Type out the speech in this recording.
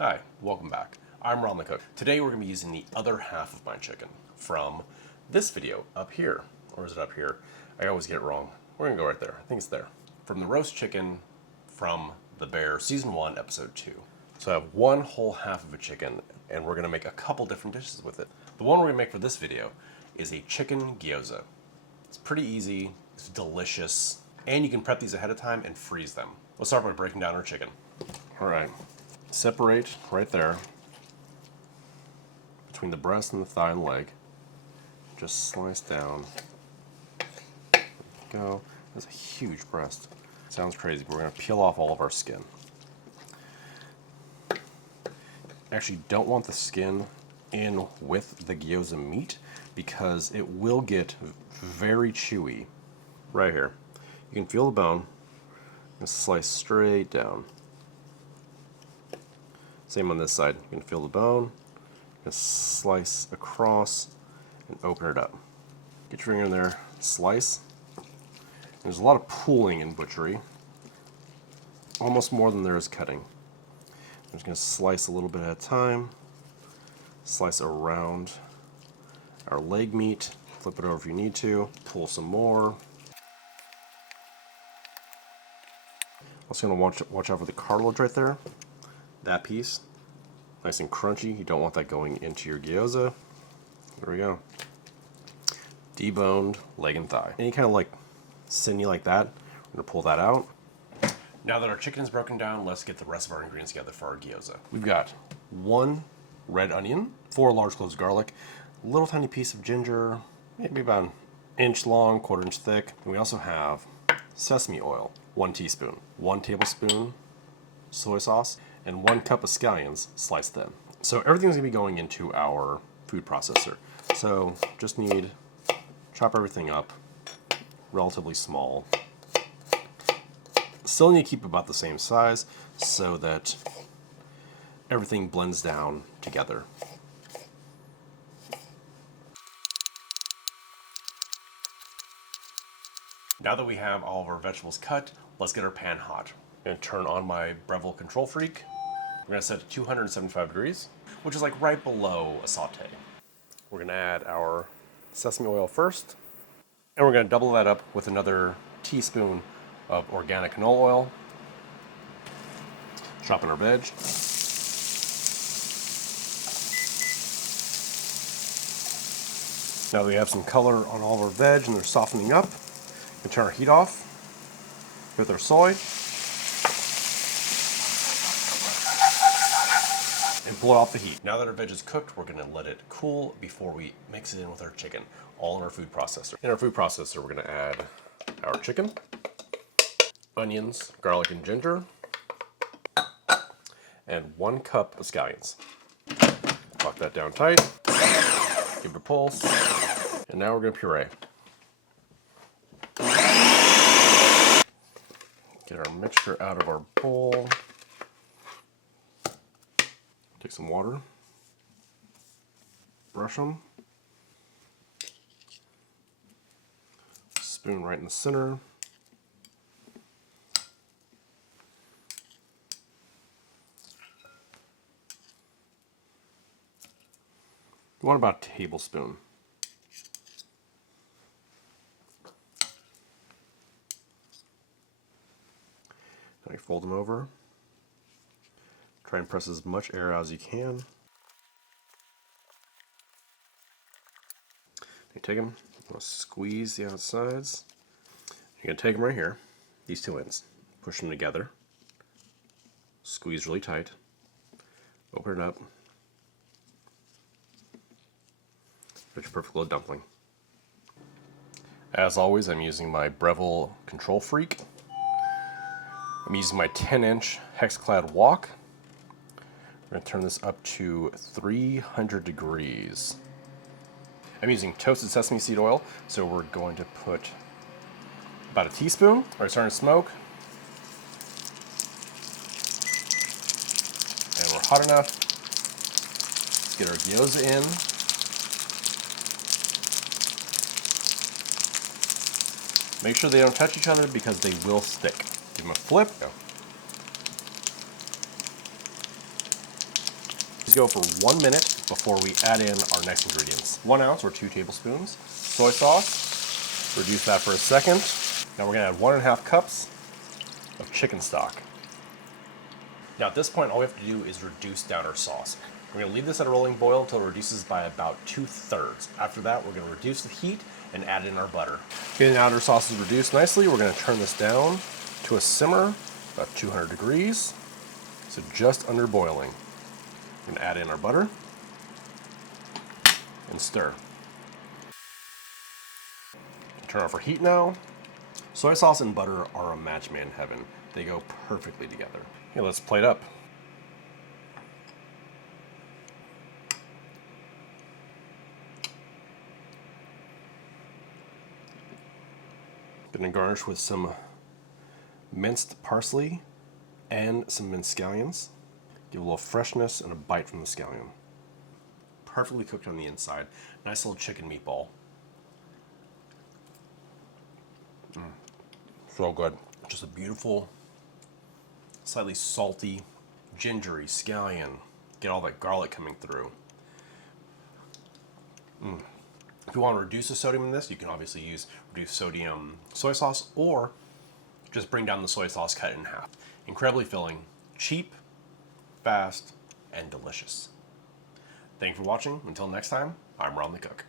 Hi, welcome back. I'm Ron the Cook. Today we're going to be using the other half of my chicken from this video up here. Or is it up here? I always get it wrong. We're going to go right there. I think it's there. From the roast chicken from The Bear, Season 1, Episode 2. So I have one whole half of a chicken, and we're going to make a couple different dishes with it. The one we're going to make for this video is a chicken gyoza. It's pretty easy, it's delicious, and you can prep these ahead of time and freeze them. Let's start by breaking down our chicken. All right. Separate right there between the breast and the thigh and leg. Just slice down. There we go. That's a huge breast. Sounds crazy, but we're going to peel off all of our skin. Actually, don't want the skin in with the gyoza meat because it will get very chewy. Right here. You can feel the bone. And slice straight down. Same on this side. You can feel the bone. Just slice across and open it up. Get your finger in there, slice. There's a lot of pulling in butchery. Almost more than there is cutting. I'm just going to slice a little bit at a time. Slice around our leg meat. Flip it over if you need to. Pull some more. Also going to watch out for the cartilage right there. That piece. Nice and crunchy. You don't want that going into your gyoza. There we go. Deboned leg and thigh. Any kind of like sinew like that, we're going to pull that out. Now that our chicken is broken down, let's get the rest of our ingredients together for our gyoza. We've got 1 red onion, 4 large cloves of garlic, a little tiny piece of ginger, maybe about an inch long, 1/4 inch thick. And we also have sesame oil, 1 teaspoon, 1 tablespoon soy sauce, and 1 cup of scallions sliced thin. So everything's gonna be going into our food processor. So just need chop everything up relatively small. Still need to keep about the same size so that everything blends down together. Now that we have all of our vegetables cut, let's get our pan hot. I'm gonna turn on my Breville Control Freak. We're gonna set it to 275 degrees, which is like right below a saute. We're gonna add our sesame oil first, and we're gonna double that up with another teaspoon of organic canola oil. Chop in our veg. Now that we have some color on all of our veg and they're softening up, we turn our heat off with our soy and blow off the heat. Now that our veg is cooked, we're going to let it cool before we mix it in with our chicken, all in our food processor. In our food processor, we're going to add our chicken, onions, garlic, and ginger, and 1 cup of scallions. Lock that down tight, give it a pulse, and now we're going to puree. Get our mixture out of our bowl. Take some water, brush them, spoon right in the center. You want about a tablespoon. Now you fold them over. Try and press as much air out as you can. You take them, squeeze the outsides. You're going to take them right here, these 2 ends, push them together, squeeze really tight, open it up, get your perfect little dumpling. As always, I'm using my Breville Control Freak. I'm using my 10-inch hex-clad wok. I'm going to turn this up to 300 degrees. I'm using toasted sesame seed oil, so we're going to put about a teaspoon. It's starting to smoke. And we're hot enough. Let's get our gyoza in. Make sure they don't touch each other because they will stick. Give them a flip. Go. Let's go for 1 minute before we add in our next ingredients. 1 ounce or 2 tablespoons soy sauce. Reduce that for a second. Now we're gonna add 1.5 cups of chicken stock. Now at this point, all we have to do is reduce down our sauce. We're gonna leave this at a rolling boil until it reduces by about 2/3. After that, we're gonna reduce the heat and add in our butter. Okay, now our sauce is reduced nicely. We're gonna turn this down to a simmer, about 200 degrees, so just under boiling. We're gonna add in our butter and stir. Turn off our heat now. Soy sauce and butter are a match made in heaven. They go perfectly together. Okay, let's plate up. Gonna garnish with some minced parsley and some minced scallions. Give a little freshness and a bite from the scallion. Perfectly cooked on the inside. Nice little chicken meatball. So good. Just a beautiful, slightly salty, gingery scallion. Get all that garlic coming through. If you want to reduce the sodium in this, you can obviously use reduced sodium soy sauce, or just bring down the soy sauce, cut it in half. Incredibly filling, cheap, fast, and delicious. Thank you for watching. Until next time, I'm Ron the Cook.